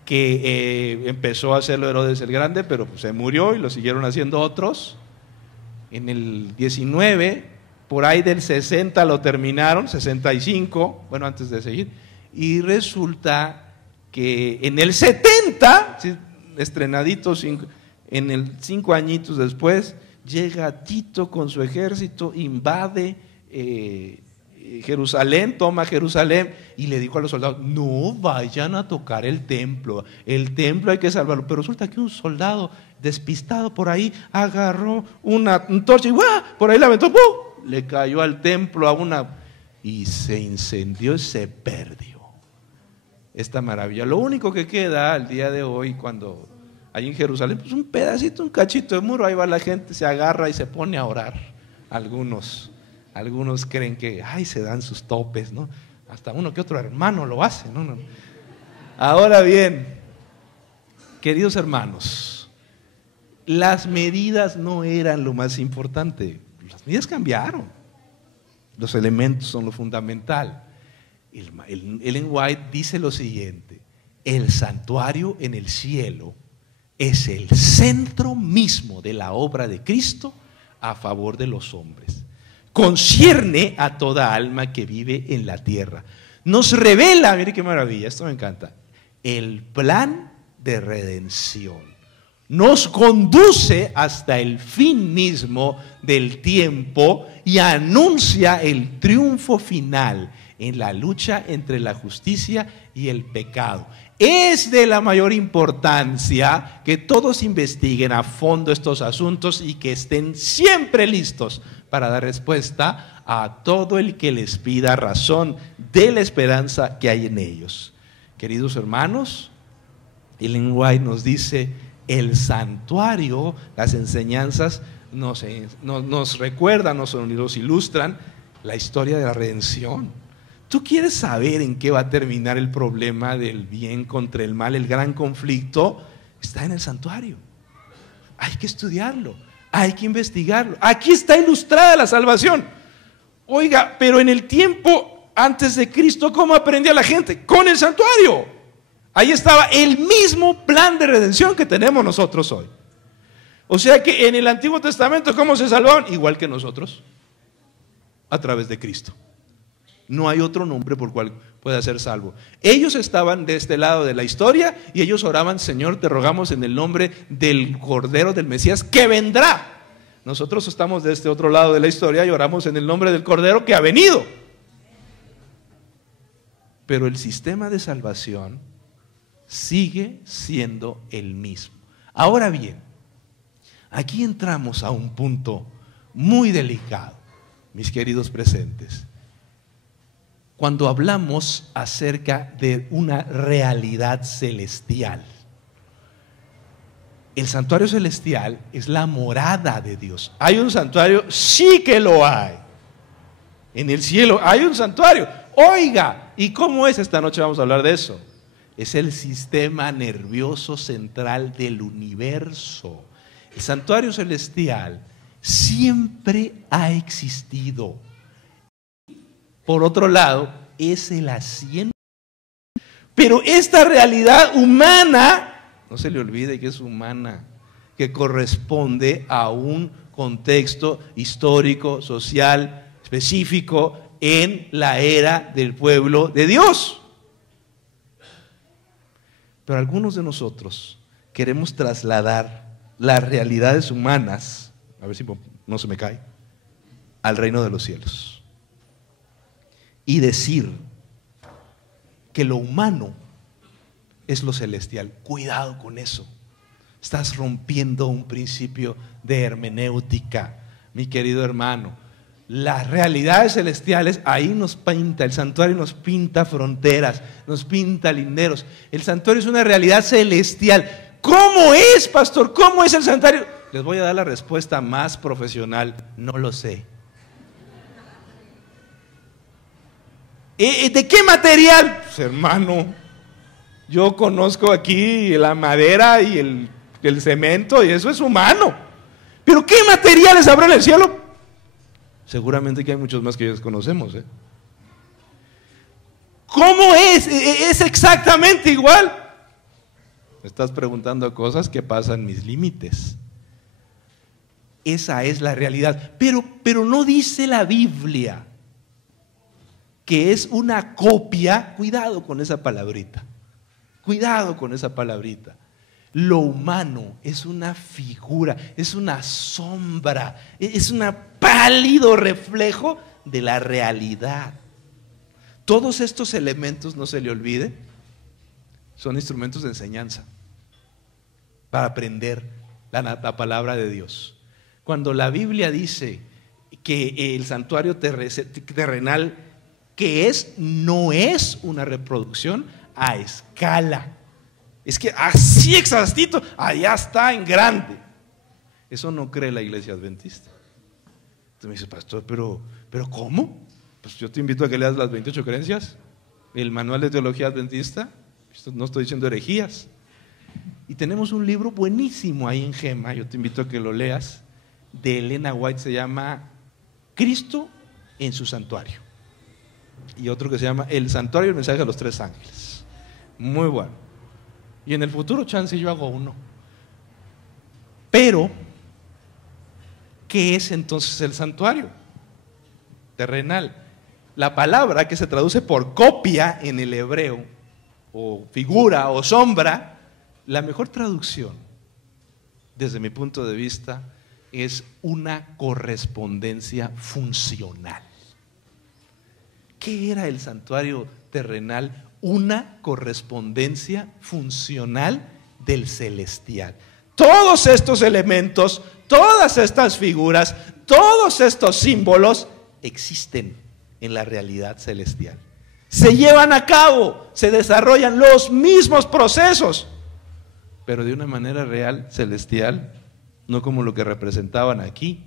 que empezó a hacerlo Herodes el Grande, pero pues se murió y lo siguieron haciendo otros. En el 19, por ahí del 60 lo terminaron, 65, bueno, antes de seguir, y resulta que en el 70, ¿sí?, estrenadito, 5 añitos después, llega Tito con su ejército, invade Jerusalén, toma Jerusalén, y le dijo a los soldados: no vayan a tocar el templo hay que salvarlo. Pero resulta que un soldado despistado por ahí agarró una antorcha y ¡guau!, por ahí la aventó, ¡pum!, le cayó al templo y se incendió y se perdió esta maravilla. Lo único que queda al día de hoy, cuando hay en Jerusalén, pues un pedacito, un cachito de muro, ahí va la gente, se agarra y se pone a orar. Algunos creen que se dan sus topes, ¿no? Hasta uno que otro hermano lo hace, ¿no? Ahora bien, queridos hermanos, las medidas no eran lo más importante. Las medidas cambiaron. Los elementos son lo fundamental. Ellen White dice lo siguiente: el santuario en el cielo es el centro mismo de la obra de Cristo a favor de los hombres. Concierne a toda alma que vive en la tierra. Nos revela, mire qué maravilla, esto me encanta, el plan de redención. Nos conduce hasta el fin mismo del tiempo y anuncia el triunfo final en la lucha entre la justicia y el pecado. Es de la mayor importancia que todos investiguen a fondo estos asuntos y que estén siempre listos para dar respuesta a todo el que les pida razón de la esperanza que hay en ellos. Queridos hermanos, Ellen White nos dice: el santuario, las enseñanzas nos recuerdan, nos ilustran la historia de la redención. ¿Tú quieres saber en qué va a terminar el problema del bien contra el mal? El gran conflicto está en el santuario. Hay que estudiarlo, hay que investigarlo. Aquí está ilustrada la salvación. Oiga, pero en el tiempo antes de Cristo, ¿cómo aprendía la gente? Con el santuario. Ahí estaba el mismo plan de redención que tenemos nosotros hoy. O sea que en el Antiguo Testamento, ¿cómo se salvaban? Igual que nosotros, a través de Cristo. No hay otro nombre por cual pueda ser salvo. Ellos estaban de este lado de la historia y ellos oraban: Señor, te rogamos en el nombre del Cordero del Mesías que vendrá. Nosotros estamos de este otro lado de la historia y oramos en el nombre del Cordero que ha venido. Pero el sistema de salvación sigue siendo el mismo. Ahora bien, aquí entramos a un punto muy delicado, mis queridos presentes. Cuando hablamos acerca de una realidad celestial, el santuario celestial es la morada de Dios. ¿Hay un santuario? Sí que lo hay. En el cielo hay un santuario. Oiga, ¿y cómo es? Esta noche vamos a hablar de eso. Es el sistema nervioso central del universo. El santuario celestial siempre ha existido. Por otro lado, es el asiento. Pero esta realidad humana, no se le olvide que es humana, que corresponde a un contexto histórico, social, específico en la era del pueblo de Dios. Pero algunos de nosotros queremos trasladar las realidades humanas, a ver si no se me cae, al reino de los cielos. Y decir que lo humano es lo celestial. Cuidado con eso. Estás rompiendo un principio de hermenéutica, mi querido hermano. Las realidades celestiales, ahí nos pinta, el santuario nos pinta fronteras, nos pinta linderos. El santuario es una realidad celestial. ¿Cómo es, pastor? ¿Cómo es el santuario? Les voy a dar la respuesta más profesional: no lo sé. ¿De qué material? Pues, hermano, yo conozco aquí la madera y el cemento, y eso es humano. ¿Pero qué materiales habrá en el cielo? Seguramente que hay muchos más que ya desconocemos. ¿Cómo es? ¿Es exactamente igual? Me estás preguntando cosas que pasan mis límites. Esa es la realidad. Pero no dice la Biblia que es una copia. Cuidado con esa palabrita. Cuidado con esa palabrita. Lo humano es una figura, es una sombra, es un pálido reflejo de la realidad. Todos estos elementos, no se le olvide, son instrumentos de enseñanza para aprender la palabra de Dios. Cuando la Biblia dice que el santuario terrenal que no es una reproducción a escala. Es que así exactito, allá está en grande. Eso no cree la iglesia adventista. Entonces me dice: pastor, pero ¿cómo? Pues yo te invito a que leas las 28 creencias, el manual de teología adventista. No estoy diciendo herejías. Y tenemos un libro buenísimo ahí en Gema, yo te invito a que lo leas, de Elena White, se llama Cristo en su santuario. Y otro que se llama El santuario y el mensaje de los tres ángeles. Muy bueno. Y en el futuro, chance, yo hago uno. Pero, ¿qué es entonces el santuario terrenal? La palabra que se traduce por copia en el hebreo, o figura, o sombra, la mejor traducción, desde mi punto de vista, es una correspondencia funcional. ¿Qué era el santuario terrenal? Una correspondencia funcional del celestial. Todos estos elementos, todas estas figuras, todos estos símbolos existen en la realidad celestial. Se llevan a cabo, se desarrollan los mismos procesos, pero de una manera real, celestial, no como lo que representaban aquí.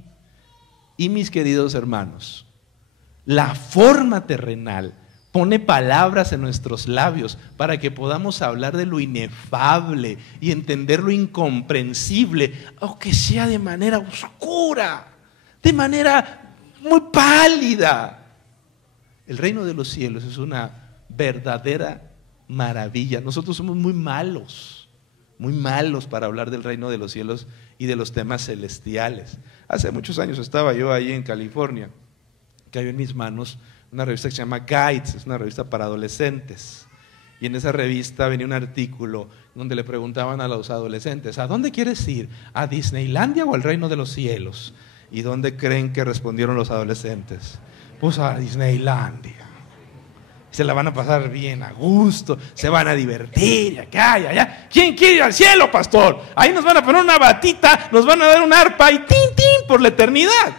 Y mis queridos hermanos, la forma terrenal pone palabras en nuestros labios para que podamos hablar de lo inefable y entender lo incomprensible, aunque sea de manera oscura, de manera muy pálida. El reino de los cielos es una verdadera maravilla. Nosotros somos muy malos para hablar del reino de los cielos y de los temas celestiales. Hace muchos años estaba yo ahí en California, cayó en mis manos una revista que se llama Guides, es una revista para adolescentes. Y en esa revista venía un artículo donde le preguntaban a los adolescentes: ¿a dónde quieres ir? ¿A Disneylandia o al reino de los cielos? ¿Y dónde creen que respondieron los adolescentes? Pues a Disneylandia. Se la van a pasar bien, a gusto, se van a divertir, acá y allá. ¿Quién quiere ir al cielo, pastor? Ahí nos van a poner una batita, nos van a dar un arpa y tin, tin, por la eternidad.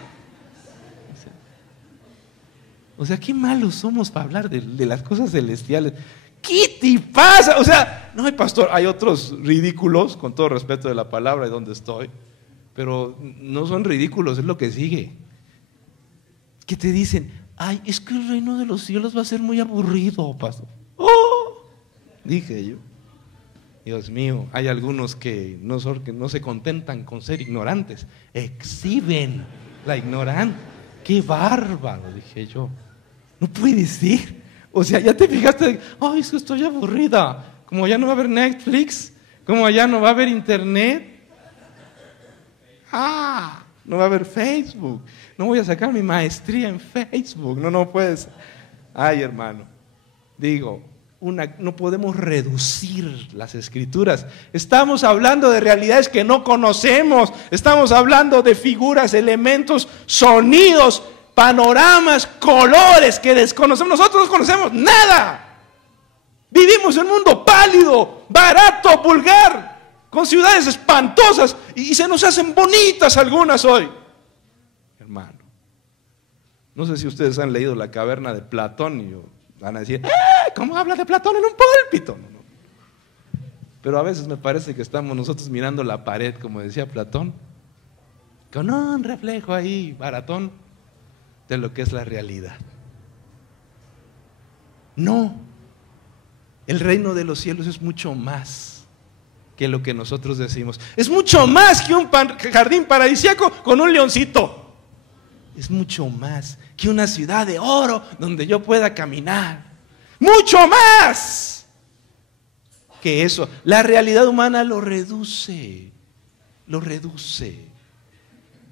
O sea, qué malos somos para hablar de las cosas celestiales. ¿Qué te pasa? O sea, no, pastor, hay otros ridículos, con todo respeto de la palabra y donde estoy, pero no son ridículos, es lo que sigue. Que te dicen: ay, es que el reino de los cielos va a ser muy aburrido, pastor. ¡Oh! Dije yo. Dios mío, hay algunos que no se contentan con ser ignorantes, exhiben la ignorancia. ¡Qué bárbaro!, dije yo. No puede ser. O sea, ya te fijaste, ay, es que estoy aburrida. Como ya no va a haber Netflix, como ya no va a haber internet, no va a haber Facebook, no voy a sacar mi maestría en Facebook. No puedes. Ay, hermano, digo, no podemos reducir las escrituras. Estamos hablando de realidades que no conocemos. Estamos hablando de figuras, elementos, sonidos, panoramas, colores que desconocemos. Nosotros no conocemos nada. Vivimos en un mundo pálido, barato, vulgar, con ciudades espantosas, y se nos hacen bonitas algunas hoy. Hermano, no sé si ustedes han leído La caverna de Platón y van a decir: ¿cómo habla de Platón en un púlpito? No. Pero a veces me parece que estamos nosotros mirando la pared, como decía Platón, con un reflejo ahí baratón de lo que es la realidad. No, el reino de los cielos es mucho más que lo que nosotros decimos. Es mucho más que un jardín paradisíaco con un leoncito. Es mucho más que una ciudad de oro donde yo pueda caminar. Mucho más que eso. La realidad humana lo reduce.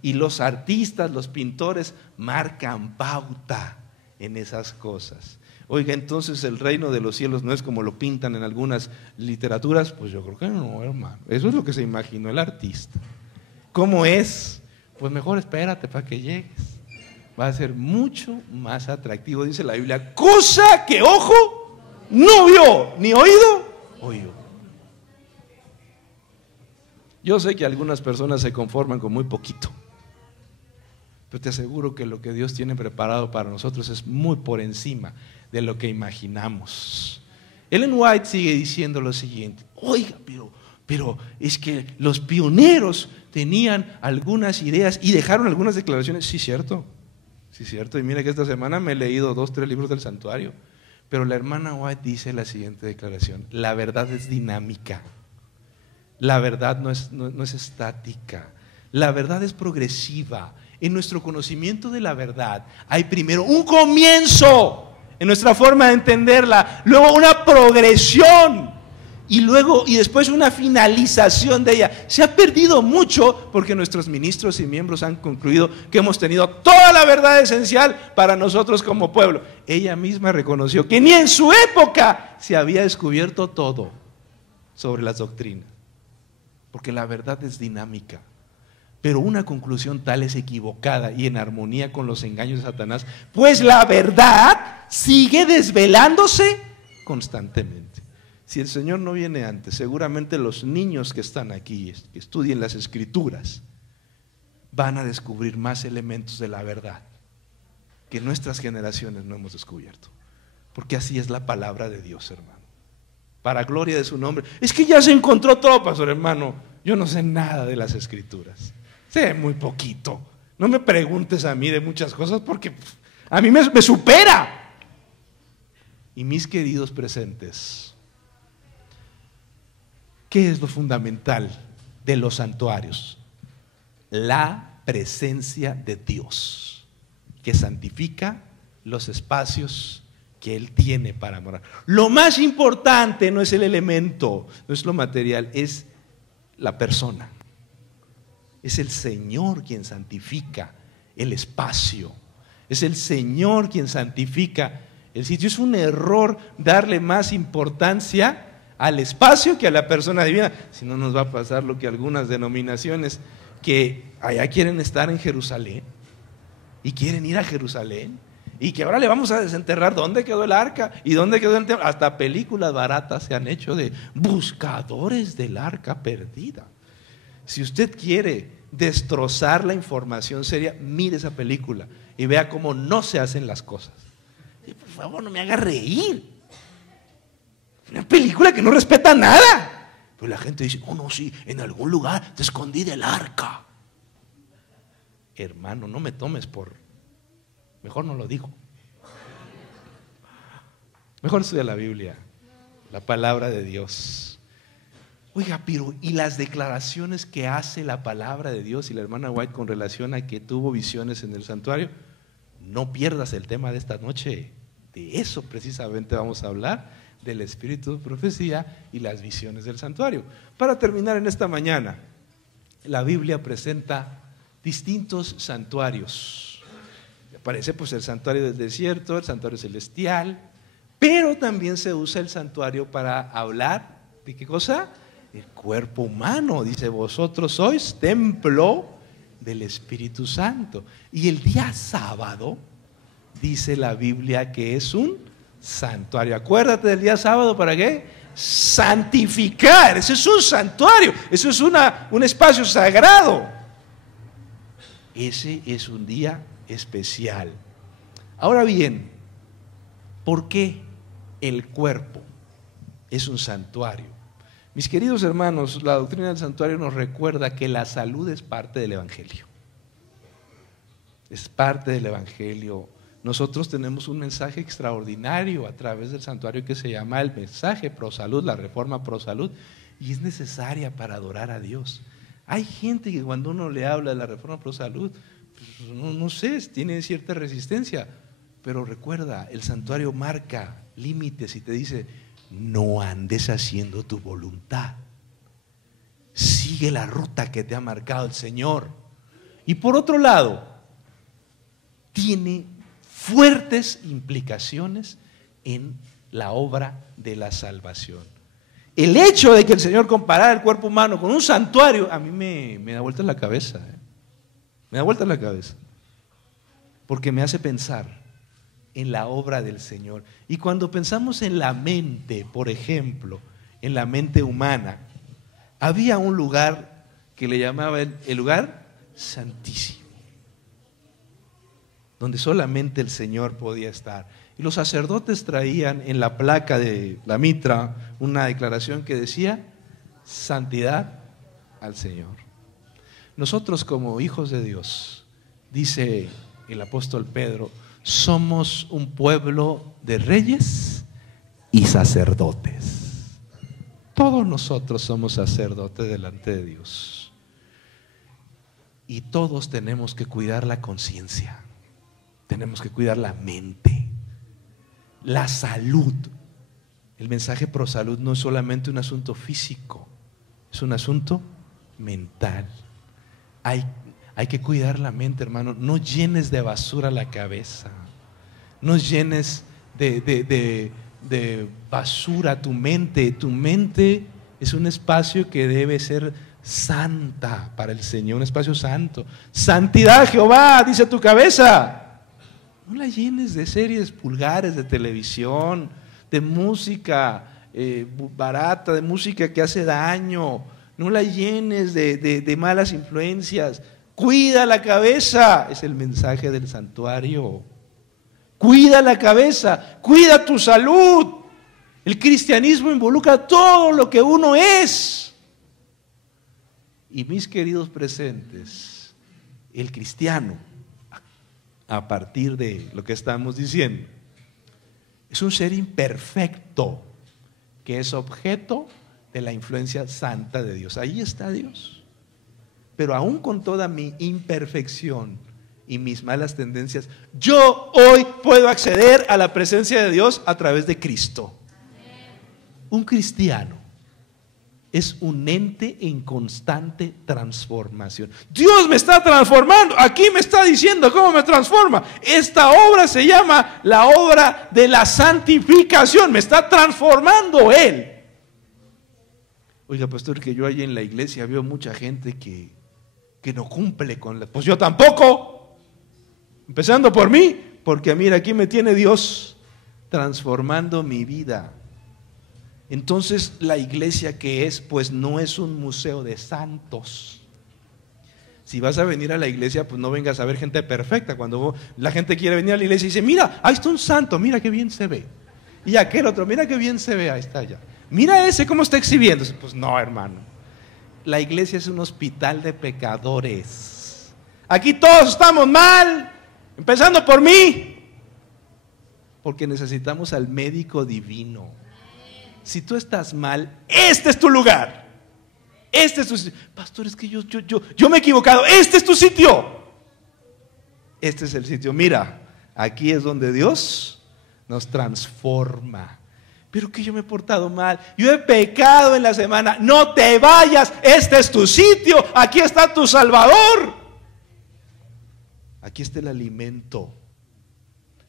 Y los artistas, los pintores marcan pauta en esas cosas. Oiga, entonces el reino de los cielos no es como lo pintan en algunas literaturas. Pues yo creo que no, hermano. Eso es lo que se imaginó el artista. ¿Cómo es? Pues mejor espérate para que llegues. Va a ser mucho más atractivo, dice la Biblia, cosa que ojo no vio, ni oído oyó. Yo sé que algunas personas se conforman con muy poquito, pero te aseguro que lo que Dios tiene preparado para nosotros es muy por encima de lo que imaginamos. Ellen White sigue diciendo lo siguiente: oiga, pero es que los pioneros tenían algunas ideas y dejaron algunas declaraciones. Sí, cierto. Y mire que esta semana me he leído 2 o 3 libros del santuario, pero la hermana White dice la siguiente declaración: la verdad es dinámica, La verdad no es estática, la verdad es progresiva. En nuestro conocimiento de la verdad hay primero un comienzo en nuestra forma de entenderla, luego una progresión y después una finalización de ella. Se ha perdido mucho porque nuestros ministros y miembros han concluido que hemos tenido toda la verdad esencial para nosotros como pueblo. Ella misma reconoció que ni en su época se había descubierto todo sobre las doctrinas, porque la verdad es dinámica. Pero una conclusión tal es equivocada y en armonía con los engaños de Satanás, pues la verdad sigue desvelándose constantemente. Si el Señor no viene antes, seguramente los niños que están aquí, que estudien las Escrituras, van a descubrir más elementos de la verdad que nuestras generaciones no hemos descubierto. Porque así es la palabra de Dios, hermano. Para gloria de su nombre. Es que ya se encontró todo, pastor hermano. Yo no sé nada de las Escrituras. Sé muy poquito. No me preguntes a mí de muchas cosas porque a mí me supera. Y mis queridos presentes, ¿qué es lo fundamental de los santuarios? La presencia de Dios, que santifica los espacios que Él tiene para morar. Lo más importante no es el elemento, no es lo material, es la persona. Es el Señor quien santifica el espacio. Es el Señor quien santifica el sitio. Es un error darle más importancia al espacio que a la persona divina. Si no, nos va a pasar lo que algunas denominaciones que allá quieren estar en Jerusalén y quieren ir a Jerusalén y que ahora le vamos a desenterrar dónde quedó el arca y dónde quedó el templo. Hasta películas baratas se han hecho de buscadores del arca perdida. Si usted quiere destrozar la información seria, mire esa película y vea cómo no se hacen las cosas. Y por favor, no me haga reír. Una película que no respeta nada. Pero la gente dice, oh no, sí, en algún lugar te escondí del arca. Hermano, no me tomes por... Mejor no lo digo. Mejor estudia la Biblia, la palabra de Dios. Oiga, pero ¿y las declaraciones que hace la palabra de Dios y la hermana White con relación a que tuvo visiones en el santuario? No pierdas el tema de esta noche. De eso precisamente vamos a hablar, del espíritu de profecía y las visiones del santuario. Para terminar en esta mañana, la Biblia presenta distintos santuarios. Aparece pues el santuario del desierto, el santuario celestial, pero también se usa el santuario para hablar ¿de qué cosa? El cuerpo humano. Dice, vosotros sois templo del Espíritu Santo. Y el día sábado, dice la Biblia que es un santuario. Acuérdate del día sábado, ¿para qué? Santificar. Ese es un santuario. Eso es un espacio sagrado. Ese es un día especial. Ahora bien, ¿por qué el cuerpo es un santuario? Mis queridos hermanos, la doctrina del santuario nos recuerda que la salud es parte del Evangelio. Es parte del Evangelio. Nosotros tenemos un mensaje extraordinario a través del santuario que se llama el mensaje pro salud, la reforma pro salud, y es necesaria para adorar a Dios. Hay gente que cuando uno le habla de la reforma pro salud, pues no sé, tiene cierta resistencia, pero recuerda, el santuario marca límites y te dice, no andes haciendo tu voluntad, sigue la ruta que te ha marcado el Señor. Y por otro lado, tiene fuertes implicaciones en la obra de la salvación. El hecho de que el Señor comparara el cuerpo humano con un santuario, a mí me da vuelta en la cabeza, me da vuelta en la cabeza, porque me hace pensar en la obra del Señor. Y cuando pensamos en la mente, por ejemplo, en la mente humana, había un lugar que le llamaban el lugar santísimo, donde solamente el Señor podía estar. Y los sacerdotes traían en la placa de la mitra una declaración que decía, santidad al Señor. Nosotros como hijos de Dios, dice el apóstol Pedro, somos un pueblo de reyes y sacerdotes. Todos nosotros somos sacerdotes delante de Dios. Y todos tenemos que cuidar la conciencia. Tenemos que cuidar la mente, la salud. El mensaje pro salud no es solamente un asunto físico, es un asunto mental. Hay que cuidar la mente, hermano. No llenes de basura la cabeza. No llenes de basura tu mente. Tu mente es un espacio que debe ser santa para el Señor, un espacio santo. Santidad, Jehová, dice tu cabeza. No la llenes de series vulgares de televisión, de música barata, de música que hace daño. No la llenes de malas influencias. Cuida la cabeza, es el mensaje del santuario. Cuida la cabeza, cuida tu salud. El cristianismo involucra todo lo que uno es. Y mis queridos presentes, el cristiano, a partir de lo que estamos diciendo, es un ser imperfecto que es objeto de la influencia santa de Dios. Ahí está Dios. Pero aún con toda mi imperfección y mis malas tendencias, yo hoy puedo acceder a la presencia de Dios a través de Cristo. Un cristiano es un ente en constante transformación. Dios me está transformando. Aquí me está diciendo cómo me transforma. Esta obra se llama la obra de la santificación. Me está transformando Él. Oiga, pastor, que yo allí en la iglesia veo mucha gente que no cumple con la... Pues yo tampoco. Empezando por mí, porque mira, aquí me tiene Dios transformando mi vida. Entonces la iglesia que es, pues no es un museo de santos. Si vas a venir a la iglesia, pues no vengas a ver gente perfecta. Cuando la gente quiere venir a la iglesia y dice, mira, ahí está un santo, mira qué bien se ve. Y aquel otro, mira qué bien se ve, ahí está ya. Mira ese cómo está exhibiéndose. Pues no, hermano. La iglesia es un hospital de pecadores. Aquí todos estamos mal, empezando por mí. Porque necesitamos al médico divino. Si tú estás mal, este es tu lugar. Este es tu sitio. Pastor, es que yo me he equivocado. Este es tu sitio. Este es el sitio. Mira, aquí es donde Dios nos transforma. Pero que yo me he portado mal. Yo he pecado en la semana. No te vayas. Este es tu sitio. Aquí está tu Salvador. Aquí está el alimento.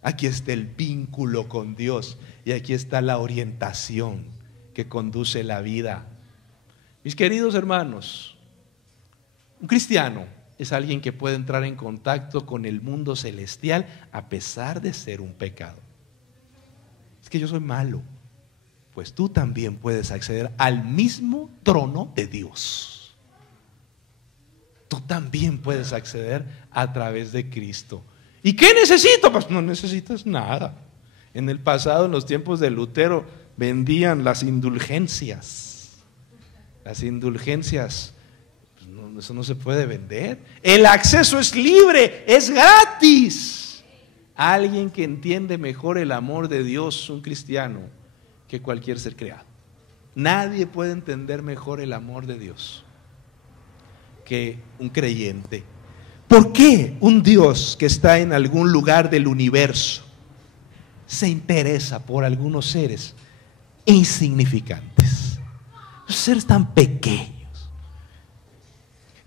Aquí está el vínculo con Dios. Y aquí está la orientación que conduce la vida. Mis queridos hermanos, un cristiano es alguien que puede entrar en contacto con el mundo celestial a pesar de ser un pecado. Es que yo soy malo. Pues tú también puedes acceder al mismo trono de Dios. Tú también puedes acceder a través de Cristo. ¿Y qué necesito? Pues no necesitas nada. En el pasado, en los tiempos de Lutero, vendían las indulgencias. Las indulgencias, pues no, eso no se puede vender. El acceso es libre, es gratis. Alguien que entiende mejor el amor de Dios, un cristiano, que cualquier ser creado. Nadie puede entender mejor el amor de Dios que un creyente. ¿Por qué un Dios que está en algún lugar del universo se interesa por algunos seres insignificantes, los seres tan pequeños?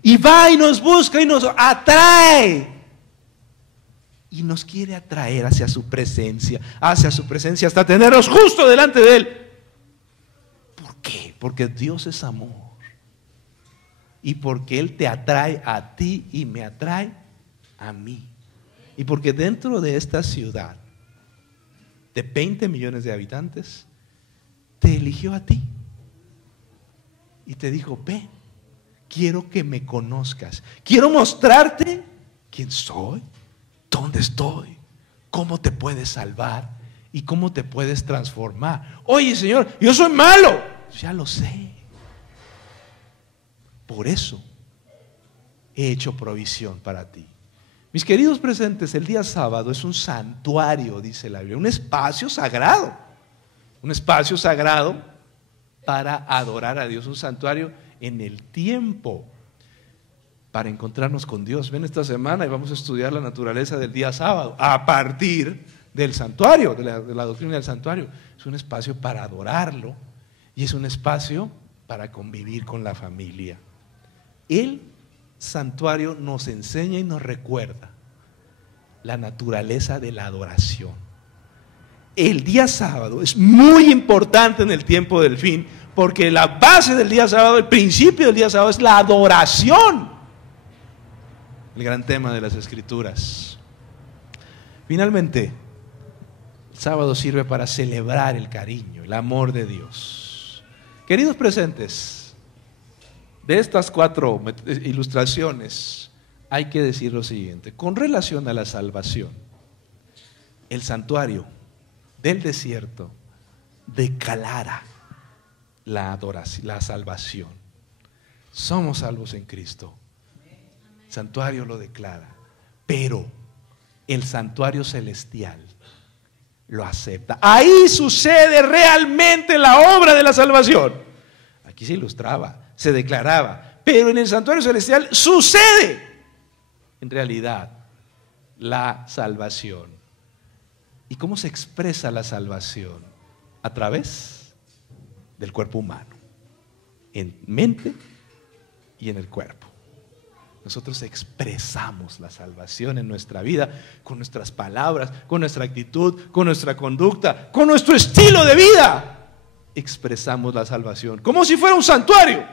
Y va y nos busca y nos atrae. Y nos quiere atraer hacia su presencia hasta tenernos justo delante de Él. ¿Por qué? Porque Dios es amor. Y porque Él te atrae a ti y me atrae a mí. Y porque dentro de esta ciudad de 20 millones de habitantes, te eligió a ti. Y te dijo, ve, quiero que me conozcas. Quiero mostrarte quién soy, dónde estoy, cómo te puedes salvar y cómo te puedes transformar. Oye, Señor, yo soy malo. Ya lo sé. Por eso he hecho provisión para ti. Mis queridos presentes, el día sábado es un santuario, dice la Biblia, un espacio sagrado. Un espacio sagrado para adorar a Dios, un santuario en el tiempo para encontrarnos con Dios. Ven esta semana y vamos a estudiar la naturaleza del día sábado a partir del santuario, de la doctrina del santuario. Es un espacio para adorarlo y es un espacio para convivir con la familia. El santuario nos enseña y nos recuerda la naturaleza de la adoración. El día sábado es muy importante en el tiempo del fin, porque la base del día sábado, el principio del día sábado es la adoración. El gran tema de las Escrituras. Finalmente, el sábado sirve para celebrar el cariño, el amor de Dios. Queridos presentes, de estas 4 ilustraciones hay que decir lo siguiente. Con relación a la salvación, el santuario del desierto declara la adoración, la salvación. Somos salvos en Cristo. El santuario lo declara, pero el santuario celestial lo acepta. Ahí sucede realmente la obra de la salvación. Aquí se ilustraba, se declaraba, pero en el santuario celestial sucede en realidad la salvación. ¿Y cómo se expresa la salvación? A través del cuerpo humano, en mente y en el cuerpo. Nosotros expresamos la salvación en nuestra vida con nuestras palabras, con nuestra actitud, con nuestra conducta, con nuestro estilo de vida. Expresamos la salvación como si fuera un santuario.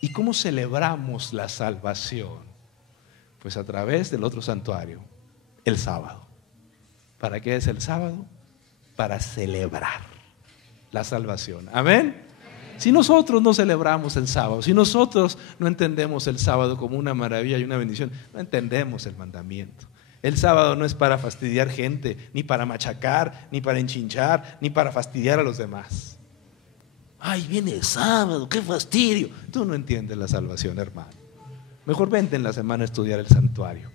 ¿Y cómo celebramos la salvación? Pues a través del otro santuario, el sábado. ¿Para qué es el sábado? Para celebrar la salvación. Amén. Si nosotros no celebramos el sábado, si nosotros no entendemos el sábado como una maravilla y una bendición, no entendemos el mandamiento. El sábado no es para fastidiar gente, ni para machacar, ni para enchinchar, ni para fastidiar a los demás. Ay, viene el sábado, qué fastidio. Tú no entiendes la salvación, hermano. Mejor vente en la semana a estudiar el santuario.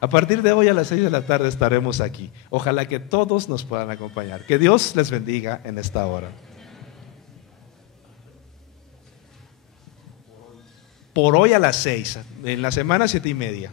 A partir de hoy a las 6 de la tarde estaremos aquí. Ojalá que todos nos puedan acompañar. Que Dios les bendiga en esta hora. Por hoy a las 6, en la semana 7:30.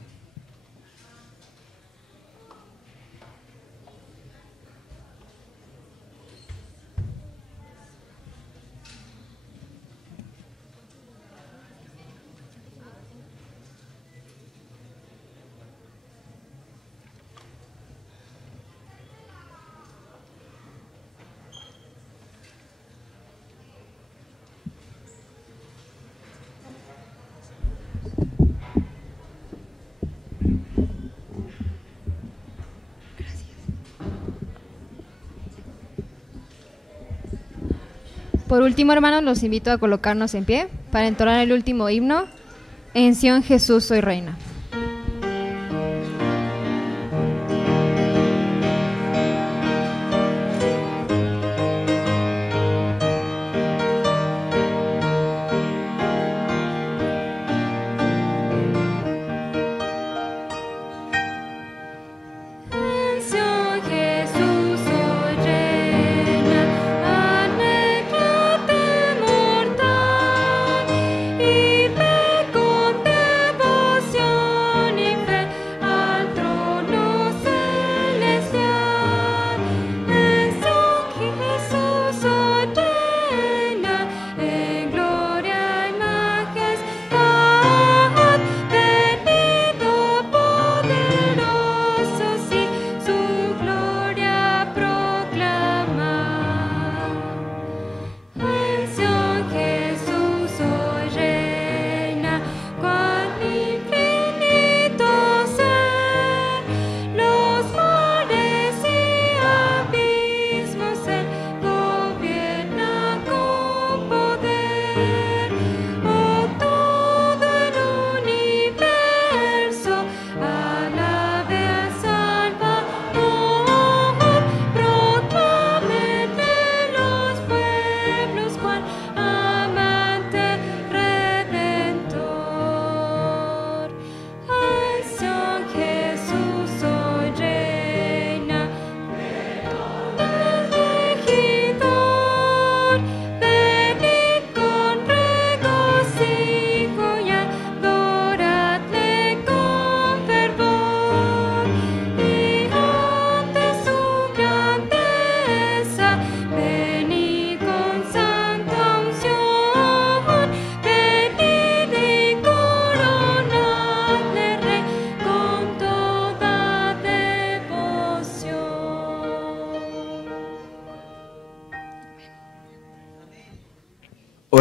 Por último, hermanos, los invito a colocarnos en pie para entonar el último himno, En Sión Jesús soy reina. Y ve con devoción.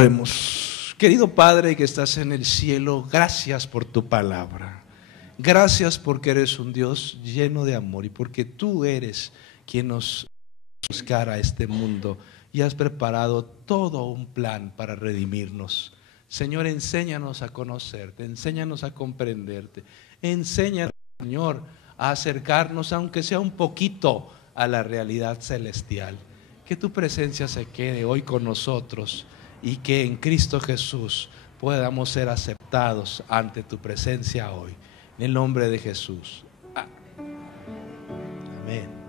Oremos. Querido Padre que estás en el cielo, gracias por tu palabra. Gracias porque eres un Dios lleno de amor y porque tú eres quien nos buscar a este mundo y has preparado todo un plan para redimirnos. Señor, enséñanos a conocerte, enséñanos a comprenderte, enséñanos, Señor, a acercarnos, aunque sea un poquito, a la realidad celestial. Que tu presencia se quede hoy con nosotros y que en Cristo Jesús podamos ser aceptados ante tu presencia hoy. En el nombre de Jesús. Amén.